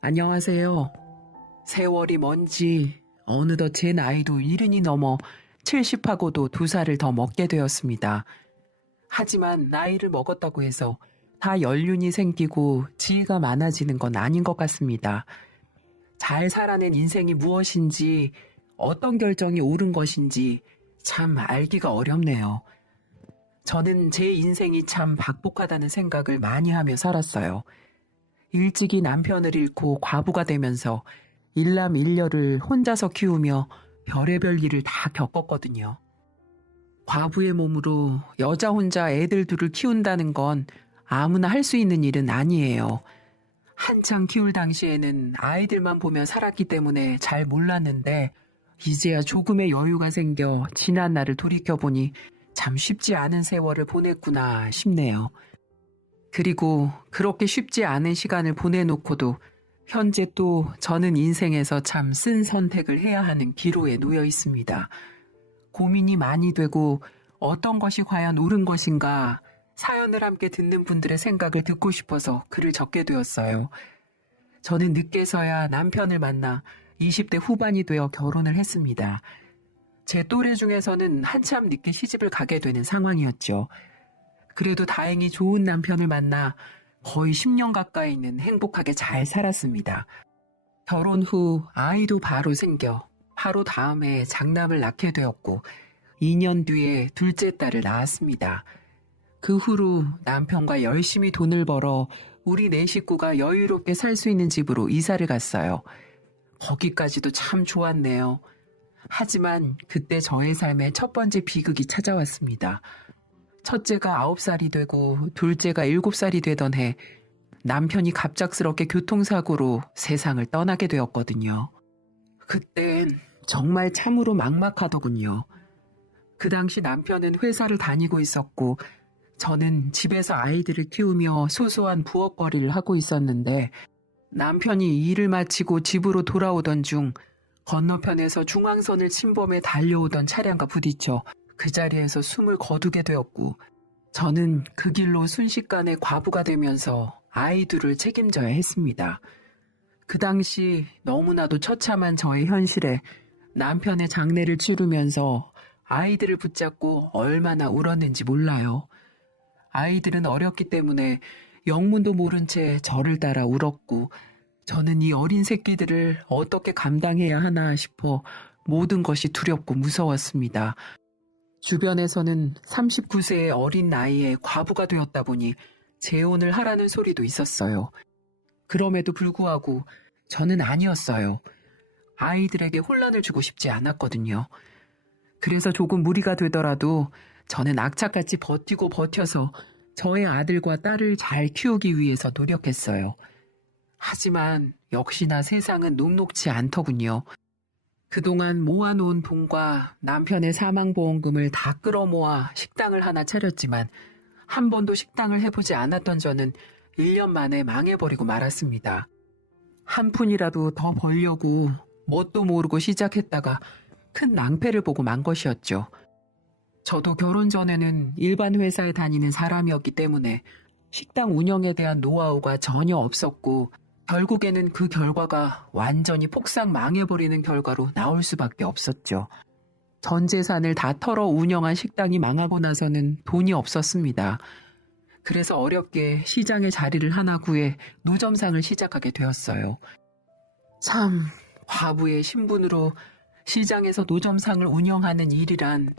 안녕하세요. 세월이 먼지 어느덧 제 나이도 70이 넘어 70하고도 2살을 더 먹게 되었습니다. 하지만 나이를 먹었다고 해서 다 연륜이 생기고 지혜가 많아지는 건 아닌 것 같습니다. 잘 살아낸 인생이 무엇인지, 어떤 결정이 옳은 것인지 참 알기가 어렵네요. 저는 제 인생이 참 박복하다는 생각을 많이 하며 살았어요. 일찍이 남편을 잃고 과부가 되면서 일남일녀를 혼자서 키우며 별의별 일을 다 겪었거든요. 과부의 몸으로 여자 혼자 애들 둘을 키운다는 건 아무나 할 수 있는 일은 아니에요. 한창 키울 당시에는 아이들만 보며 살았기 때문에 잘 몰랐는데 이제야 조금의 여유가 생겨 지난 날을 돌이켜보니 참 쉽지 않은 세월을 보냈구나 싶네요. 그리고 그렇게 쉽지 않은 시간을 보내놓고도 현재 또 저는 인생에서 참 쓴 선택을 해야 하는 기로에 놓여 있습니다. 고민이 많이 되고 어떤 것이 과연 옳은 것인가 사연을 함께 듣는 분들의 생각을 듣고 싶어서 글을 적게 되었어요. 저는 늦게서야 남편을 만나 20대 후반이 되어 결혼을 했습니다. 제 또래 중에서는 한참 늦게 시집을 가게 되는 상황이었죠. 그래도 다행히 좋은 남편을 만나 거의 10년 가까이는 행복하게 잘 살았습니다. 결혼 후 아이도 바로 생겨 바로 다음에 장남을 낳게 되었고 2년 뒤에 둘째 딸을 낳았습니다. 그 후로 남편과 열심히 돈을 벌어 우리 4식구가 여유롭게 살 수 있는 집으로 이사를 갔어요. 거기까지도 참 좋았네요. 하지만 그때 저의 삶에 첫 번째 비극이 찾아왔습니다. 첫째가 9살이 되고 둘째가 7살이 되던 해 남편이 갑작스럽게 교통사고로 세상을 떠나게 되었거든요. 그땐 정말 참으로 막막하더군요. 그 당시 남편은 회사를 다니고 있었고 저는 집에서 아이들을 키우며 소소한 부엌거리를 하고 있었는데 남편이 일을 마치고 집으로 돌아오던 중 건너편에서 중앙선을 침범해 달려오던 차량과 부딪혀 그 자리에서 숨을 거두게 되었고 저는 그 길로 순식간에 과부가 되면서 아이들을 책임져야 했습니다. 그 당시 너무나도 처참한 저의 현실에 남편의 장례를 치르면서 아이들을 붙잡고 얼마나 울었는지 몰라요. 아이들은 어렸기 때문에 영문도 모른 채 저를 따라 울었고 저는 이 어린 새끼들을 어떻게 감당해야 하나 싶어 모든 것이 두렵고 무서웠습니다. 주변에서는 39세의 어린 나이에 과부가 되었다 보니 재혼을 하라는 소리도 있었어요. 그럼에도 불구하고 저는 아니었어요. 아이들에게 혼란을 주고 싶지 않았거든요. 그래서 조금 무리가 되더라도 저는 악착같이 버티고 버텨서 저의 아들과 딸을 잘 키우기 위해서 노력했어요. 하지만 역시나 세상은 녹록지 않더군요. 그동안 모아놓은 돈과 남편의 사망보험금을 다 끌어모아 식당을 하나 차렸지만 한 번도 식당을 해보지 않았던 저는 1년 만에 망해버리고 말았습니다. 한 푼이라도 더 벌려고 뭣도 모르고 시작했다가 큰 낭패를 보고 만 것이었죠. 저도 결혼 전에는 일반 회사에 다니는 사람이었기 때문에 식당 운영에 대한 노하우가 전혀 없었고 결국에는 그 결과가 완전히 폭삭 망해버리는 결과로 나올 수밖에 없었죠. 전 재산을 다 털어 운영한 식당이 망하고 나서는 돈이 없었습니다. 그래서 어렵게 시장에 자리를 하나 구해 노점상을 시작하게 되었어요. 참, 과부의 신분으로 시장에서 노점상을 운영하는 일이란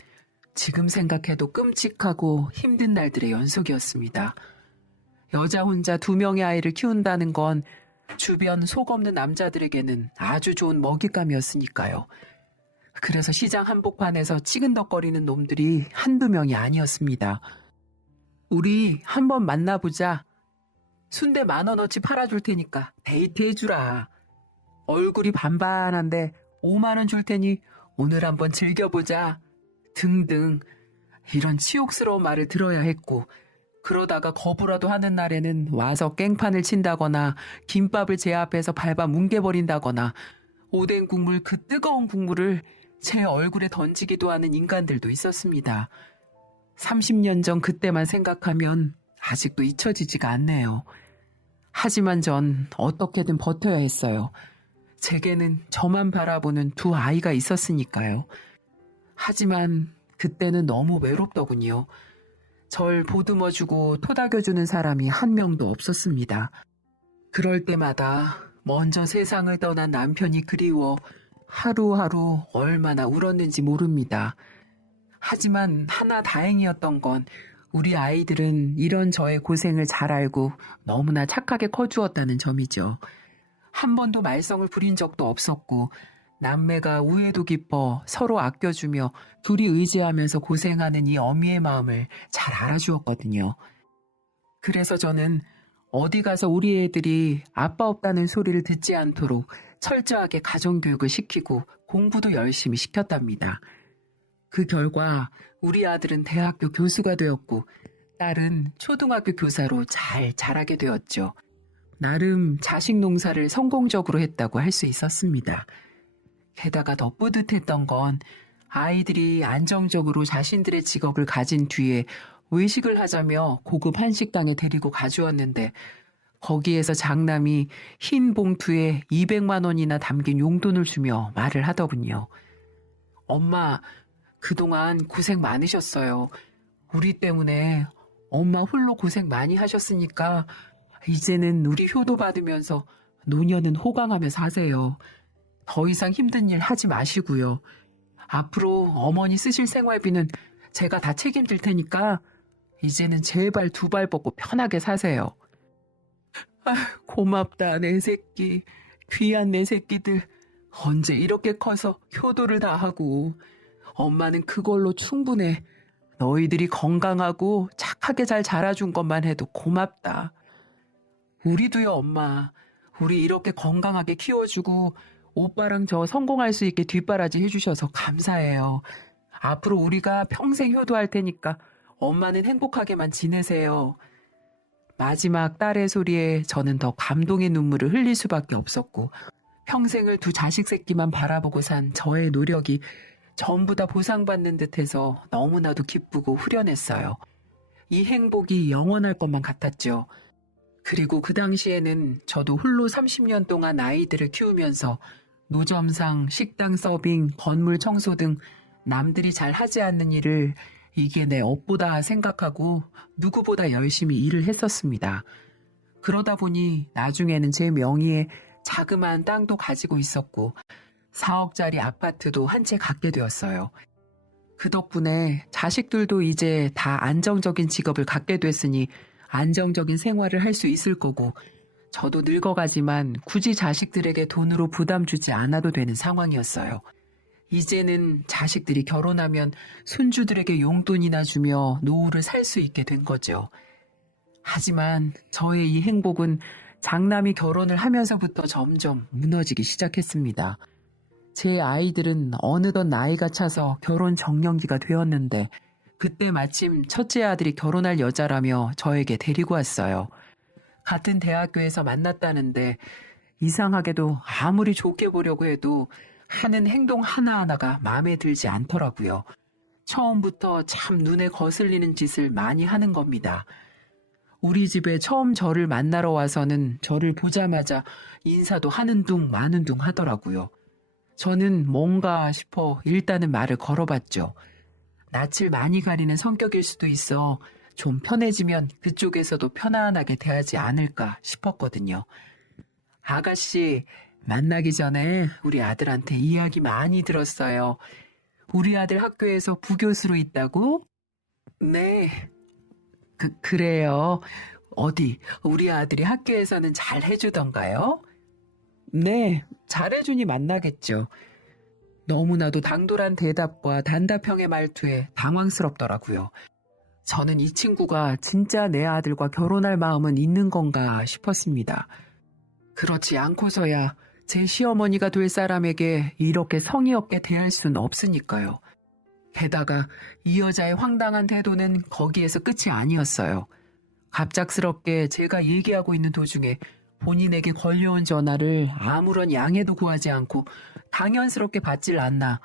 지금 생각해도 끔찍하고 힘든 날들의 연속이었습니다. 여자 혼자 2명의 아이를 키운다는 건 주변 속 없는 남자들에게는 아주 좋은 먹잇감이었으니까요. 그래서 시장 한복판에서 치근덕거리는 놈들이 한두 명이 아니었습니다. 우리 한번 만나보자. 순대 10,000원어치 팔아줄 테니까 데이트 해주라. 얼굴이 반반한데 5만 원 줄 테니 오늘 한번 즐겨보자. 등등 이런 치욕스러운 말을 들어야 했고 그러다가 거부라도 하는 날에는 와서 깽판을 친다거나 김밥을 제 앞에서 밟아 뭉개버린다거나 오뎅 국물 그 뜨거운 국물을 제 얼굴에 던지기도 하는 인간들도 있었습니다. 30년 전 그때만 생각하면 아직도 잊혀지지가 않네요. 하지만 전 어떻게든 버텨야 했어요. 제게는 저만 바라보는 두 아이가 있었으니까요. 하지만 그때는 너무 외롭더군요. 절 보듬어주고 토닥여주는 사람이 한 명도 없었습니다. 그럴 때마다 먼저 세상을 떠난 남편이 그리워 하루하루 얼마나 울었는지 모릅니다. 하지만 하나 다행이었던 건 우리 아이들은 이런 저의 고생을 잘 알고 너무나 착하게 커주었다는 점이죠. 한 번도 말썽을 부린 적도 없었고 남매가 우애도 깊어 서로 아껴주며 둘이 의지하면서 고생하는 이 어미의 마음을 잘 알아주었거든요. 그래서 저는 어디 가서 우리 애들이 아빠 없다는 소리를 듣지 않도록 철저하게 가정교육을 시키고 공부도 열심히 시켰답니다. 그 결과 우리 아들은 대학교 교수가 되었고 딸은 초등학교 교사로 잘 자라게 되었죠. 나름 자식 농사를 성공적으로 했다고 할 수 있었습니다. 게다가 더 뿌듯했던 건 아이들이 안정적으로 자신들의 직업을 가진 뒤에 외식을 하자며 고급 한식당에 데리고 가주었는데 거기에서 장남이 흰 봉투에 200만 원이나 담긴 용돈을 주며 말을 하더군요. 엄마, 그동안 고생 많으셨어요. 우리 때문에 엄마 홀로 고생 많이 하셨으니까 이제는 우리 효도 받으면서 노년은 호강하며 사세요. 더 이상 힘든 일 하지 마시고요. 앞으로 어머니 쓰실 생활비는 제가 다 책임질 테니까 이제는 제발 두 발 뻗고 편하게 사세요. 고맙다 내 새끼. 귀한 내 새끼들. 언제 이렇게 커서 효도를 다 하고. 엄마는 그걸로 충분해. 너희들이 건강하고 착하게 잘 자라준 것만 해도 고맙다. 우리도요 엄마. 우리 이렇게 건강하게 키워주고 오빠랑 저 성공할 수 있게 뒷바라지 해주셔서 감사해요. 앞으로 우리가 평생 효도할 테니까 엄마는 행복하게만 지내세요. 마지막 딸의 소리에 저는 더 감동의 눈물을 흘릴 수밖에 없었고 평생을 두 자식 새끼만 바라보고 산 저의 노력이 전부 다 보상받는 듯해서 너무나도 기쁘고 후련했어요. 이 행복이 영원할 것만 같았죠. 그리고 그 당시에는 저도 홀로 30년 동안 아이들을 키우면서 노점상, 식당 서빙, 건물 청소 등 남들이 잘 하지 않는 일을 이게 내 업보다 생각하고 누구보다 열심히 일을 했었습니다. 그러다 보니 나중에는 제 명의의 자그마한 땅도 가지고 있었고 4억짜리 아파트도 한 채 갖게 되었어요. 그 덕분에 자식들도 이제 다 안정적인 직업을 갖게 됐으니 안정적인 생활을 할 수 있을 거고 저도 늙어가지만 굳이 자식들에게 돈으로 부담 주지 않아도 되는 상황이었어요. 이제는 자식들이 결혼하면 손주들에게 용돈이나 주며 노후를 살 수 있게 된 거죠. 하지만 저의 이 행복은 장남이 결혼을 하면서부터 점점 무너지기 시작했습니다. 제 아이들은 어느덧 나이가 차서 결혼 정년기가 되었는데 그때 마침 첫째 아들이 결혼할 여자라며 저에게 데리고 왔어요. 같은 대학교에서 만났다는데 이상하게도 아무리 좋게 보려고 해도 하는 행동 하나하나가 마음에 들지 않더라고요. 처음부터 참 눈에 거슬리는 짓을 많이 하는 겁니다. 우리 집에 처음 저를 만나러 와서는 저를 보자마자 인사도 하는 둥 마는 둥 하더라고요. 저는 뭔가 싶어 일단은 말을 걸어봤죠. 낯을 많이 가리는 성격일 수도 있어 좀 편해지면 그쪽에서도 편안하게 대하지 않을까 싶었거든요. 아가씨, 만나기 전에 우리 아들한테 이야기 많이 들었어요. 우리 아들 학교에서 부교수로 있다고? 네. 그래요. 어디 우리 아들이 학교에서는 잘 해주던가요? 네, 잘해주니 만나겠죠. 너무나도 당돌한 대답과 단답형의 말투에 당황스럽더라고요. 저는 이 친구가 진짜 내 아들과 결혼할 마음은 있는 건가 싶었습니다. 그렇지 않고서야 제 시어머니가 될 사람에게 이렇게 성의 없게 대할 수는 없으니까요. 게다가 이 여자의 황당한 태도는 거기에서 끝이 아니었어요. 갑작스럽게 제가 얘기하고 있는 도중에 본인에게 걸려온 전화를 아무런 양해도 구하지 않고 당연스럽게 받질 않나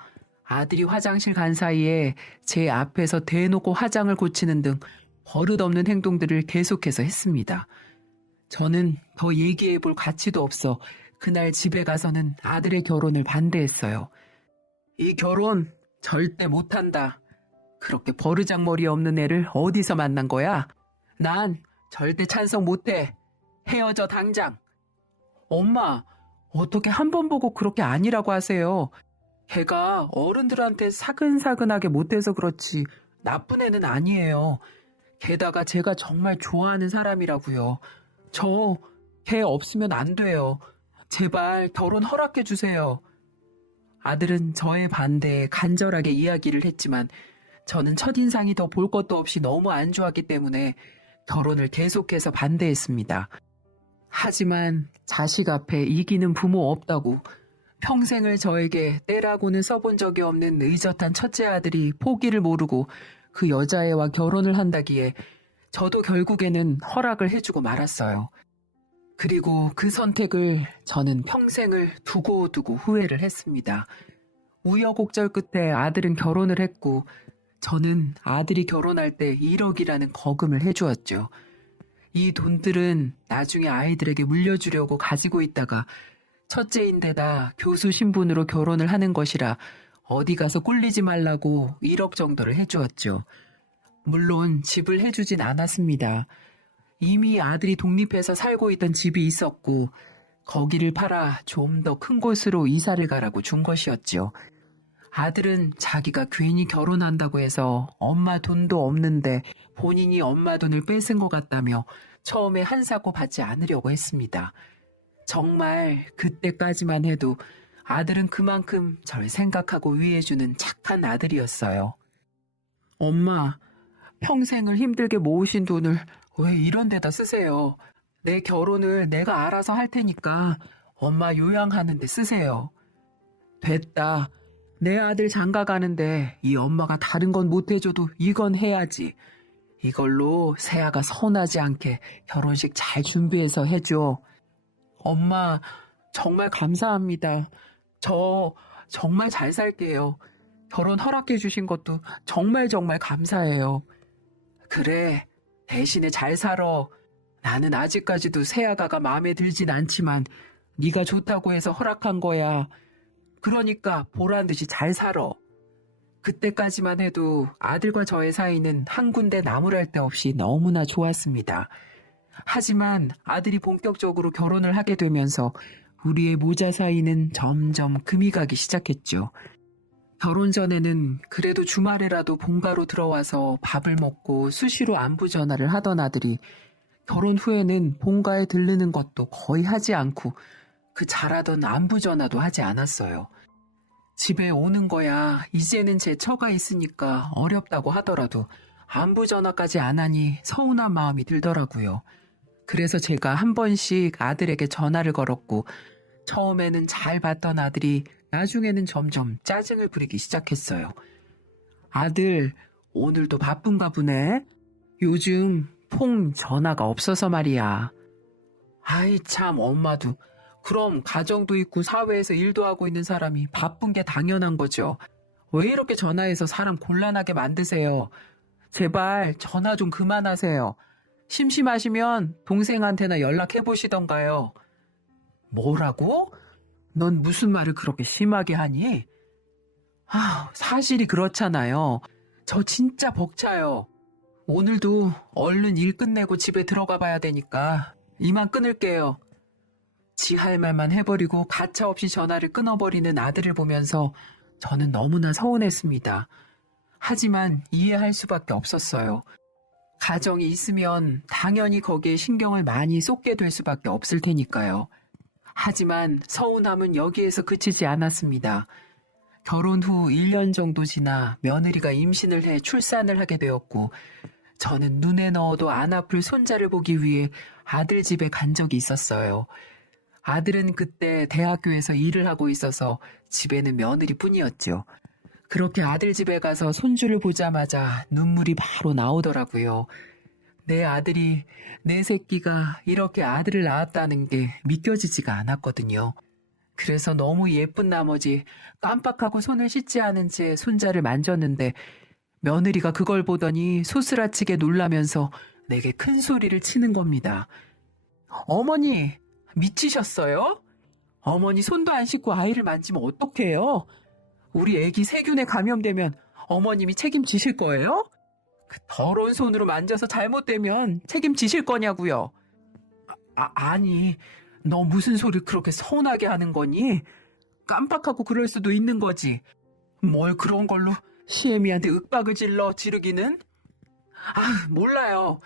아들이 화장실 간 사이에 제 앞에서 대놓고 화장을 고치는 등 버릇없는 행동들을 계속해서 했습니다. 저는 더 얘기해 볼 가치도 없어 그날 집에 가서는 아들의 결혼을 반대했어요. 이 결혼 절대 못한다. 그렇게 버르장머리 없는 애를 어디서 만난 거야? 난 절대 찬성 못해. 헤어져 당장. 엄마, 어떻게 한 번 보고 그렇게 아니라고 하세요? 걔가 어른들한테 사근사근하게 못해서 그렇지 나쁜 애는 아니에요. 게다가 제가 정말 좋아하는 사람이라고요. 저 걔 없으면 안 돼요. 제발 결혼 허락해 주세요. 아들은 저의 반대에 간절하게 이야기를 했지만 저는 첫인상이 더 볼 것도 없이 너무 안 좋았기 때문에 결혼을 계속해서 반대했습니다. 하지만 자식 앞에 이기는 부모 없다고 평생을 저에게 때라고는 써본 적이 없는 의젓한 첫째 아들이 포기를 모르고 그 여자애와 결혼을 한다기에 저도 결국에는 허락을 해주고 말았어요. 그리고 그 선택을 저는 평생을 두고두고 후회를 했습니다. 우여곡절 끝에 아들은 결혼을 했고 저는 아들이 결혼할 때 1억이라는 거금을 해주었죠. 이 돈들은 나중에 아이들에게 물려주려고 가지고 있다가 첫째인데다 교수 신분으로 결혼을 하는 것이라 어디 가서 꿀리지 말라고 1억 정도를 해주었죠. 물론 집을 해주진 않았습니다. 이미 아들이 독립해서 살고 있던 집이 있었고 거기를 팔아 좀 더 큰 곳으로 이사를 가라고 준 것이었죠. 아들은 자기가 괜히 결혼한다고 해서 엄마 돈도 없는데 본인이 엄마 돈을 뺏은 것 같다며 처음에 한사코 받지 않으려고 했습니다. 정말 그때까지만 해도 아들은 그만큼 절 생각하고 위해주는 착한 아들이었어요. 엄마, 평생을 힘들게 모으신 돈을 왜 이런 데다 쓰세요? 내 결혼을 내가 알아서 할 테니까 엄마 요양하는 데 쓰세요. 됐다. 내 아들 장가 가는데 이 엄마가 다른 건 못 해줘도 이건 해야지. 이걸로 세아가 서운하지 않게 결혼식 잘 준비해서 해줘. 엄마, 정말 감사합니다. 저 정말 잘 살게요. 결혼 허락해 주신 것도 정말 감사해요. 그래, 대신에 잘 살아. 나는 아직까지도 세아가가 마음에 들진 않지만 네가 좋다고 해서 허락한 거야. 그러니까 보란 듯이 잘 살아. 그때까지만 해도 아들과 저의 사이는 한 군데 나무랄 데 없이 너무나 좋았습니다. 하지만 아들이 본격적으로 결혼을 하게 되면서 우리의 모자 사이는 점점 금이 가기 시작했죠. 결혼 전에는 그래도 주말에라도 본가로 들어와서 밥을 먹고 수시로 안부 전화를 하던 아들이 결혼 후에는 본가에 들르는 것도 거의 하지 않고 그 잘하던 안부 전화도 하지 않았어요. 집에 오는 거야 이제는 제 처가 있으니까 어렵다고 하더라도 안부 전화까지 안 하니 서운한 마음이 들더라고요. 그래서 제가 한 번씩 아들에게 전화를 걸었고 처음에는 잘 받던 아들이 나중에는 점점 짜증을 부리기 시작했어요. 아들, 오늘도 바쁜가 보네? 요즘 통 전화가 없어서 말이야. 아이 참 엄마도 그럼 가정도 있고 사회에서 일도 하고 있는 사람이 바쁜 게 당연한 거죠. 왜 이렇게 전화해서 사람 곤란하게 만드세요? 제발 전화 좀 그만하세요. 심심하시면 동생한테나 연락해보시던가요. 뭐라고? 넌 무슨 말을 그렇게 심하게 하니? 사실이 그렇잖아요. 저 진짜 벅차요. 오늘도 얼른 일 끝내고 집에 들어가 봐야 되니까 이만 끊을게요. 지 할 말만 해버리고 가차없이 전화를 끊어버리는 아들을 보면서 저는 너무나 서운했습니다. 하지만 이해할 수밖에 없었어요. 가정이 있으면 당연히 거기에 신경을 많이 쏟게 될 수밖에 없을 테니까요. 하지만 서운함은 여기에서 그치지 않았습니다. 결혼 후 1년 정도 지나 며느리가 임신을 해 출산을 하게 되었고 저는 눈에 넣어도 안 아플 손자를 보기 위해 아들 집에 간 적이 있었어요. 아들은 그때 대학교에서 일을 하고 있어서 집에는 며느리뿐이었죠. 그렇게 아들 집에 가서 손주를 보자마자 눈물이 바로 나오더라고요. 내 아들이, 내 새끼가 이렇게 아들을 낳았다는 게 믿겨지지가 않았거든요. 그래서 너무 예쁜 나머지 깜빡하고 손을 씻지 않은 채 손자를 만졌는데 며느리가 그걸 보더니 소스라치게 놀라면서 내게 큰 소리를 치는 겁니다. 어머니, 미치셨어요? 어머니 손도 안 씻고 아이를 만지면 어떡해요? 우리 애기 세균에 감염되면 어머님이 책임지실 거예요? 그 더러운 손으로 만져서 잘못되면 책임지실 거냐고요? 아니, 너 무슨 소리 그렇게 서운하게 하는 거니? 깜빡하고 그럴 수도 있는 거지. 뭘 그런 걸로 시애미한테 윽박을 지르기는? 몰라요.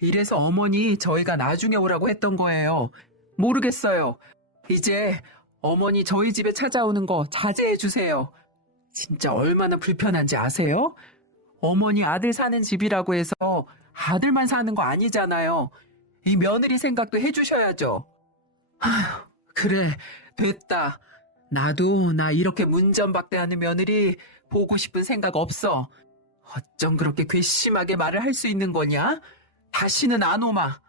이래서 어머니 저희가 나중에 오라고 했던 거예요. 모르겠어요. 이제 어머니 저희 집에 찾아오는 거 자제해 주세요. 진짜 얼마나 불편한지 아세요? 어머니 아들 사는 집이라고 해서 아들만 사는 거 아니잖아요. 이 며느리 생각도 해주셔야죠. 그래, 됐다. 나도 나 이렇게 문전박대하는 며느리 보고 싶은 생각 없어. 어쩜 그렇게 괘씸하게 말을 할 수 있는 거냐? 다시는 안 오마.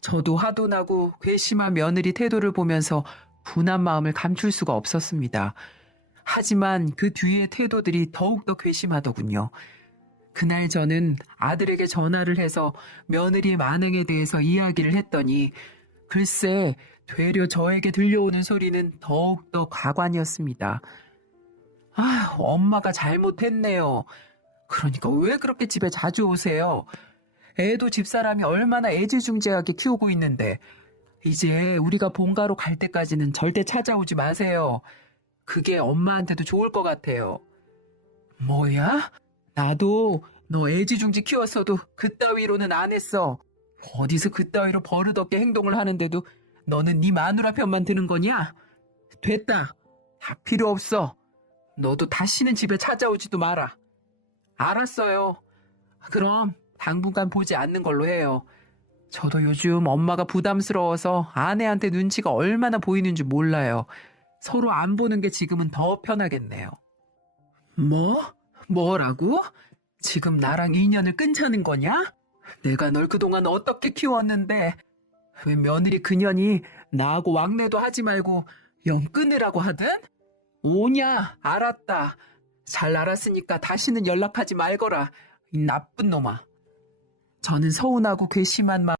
저도 화도 나고 괘씸한 며느리 태도를 보면서 분한 마음을 감출 수가 없었습니다. 하지만 그 뒤의 태도들이 더욱더 괘씸하더군요. 그날 저는 아들에게 전화를 해서 며느리의 만행에 대해서 이야기를 했더니 글쎄 되려 저에게 들려오는 소리는 더욱더 가관이었습니다. 엄마가 잘못했네요. 그러니까 왜 그렇게 집에 자주 오세요? 애도 집사람이 얼마나 애지중지하게 키우고 있는데 이제 우리가 본가로 갈 때까지는 절대 찾아오지 마세요. 그게 엄마한테도 좋을 것 같아요. 뭐야? 나도 너 애지중지 키웠어도 그따위로는 안 했어. 어디서 그따위로 버릇없게 행동을 하는데도 너는 네 마누라 편만 드는 거냐? 됐다. 다 필요 없어. 너도 다시는 집에 찾아오지도 마라. 알았어요. 그럼 당분간 보지 않는 걸로 해요. 저도 요즘 엄마가 부담스러워서 아내한테 눈치가 얼마나 보이는지 몰라요. 서로 안 보는 게 지금은 더 편하겠네요. 뭐라고? 지금 나랑 인연을 끊자는 거냐? 내가 널 그동안 어떻게 키웠는데 왜 며느리 그년이 나하고 왕래도 하지 말고 영 끊으라고 하든? 오냐? 알았다. 잘 알았으니까 다시는 연락하지 말거라. 이 나쁜 놈아. 저는 서운하고 괘씸한 마음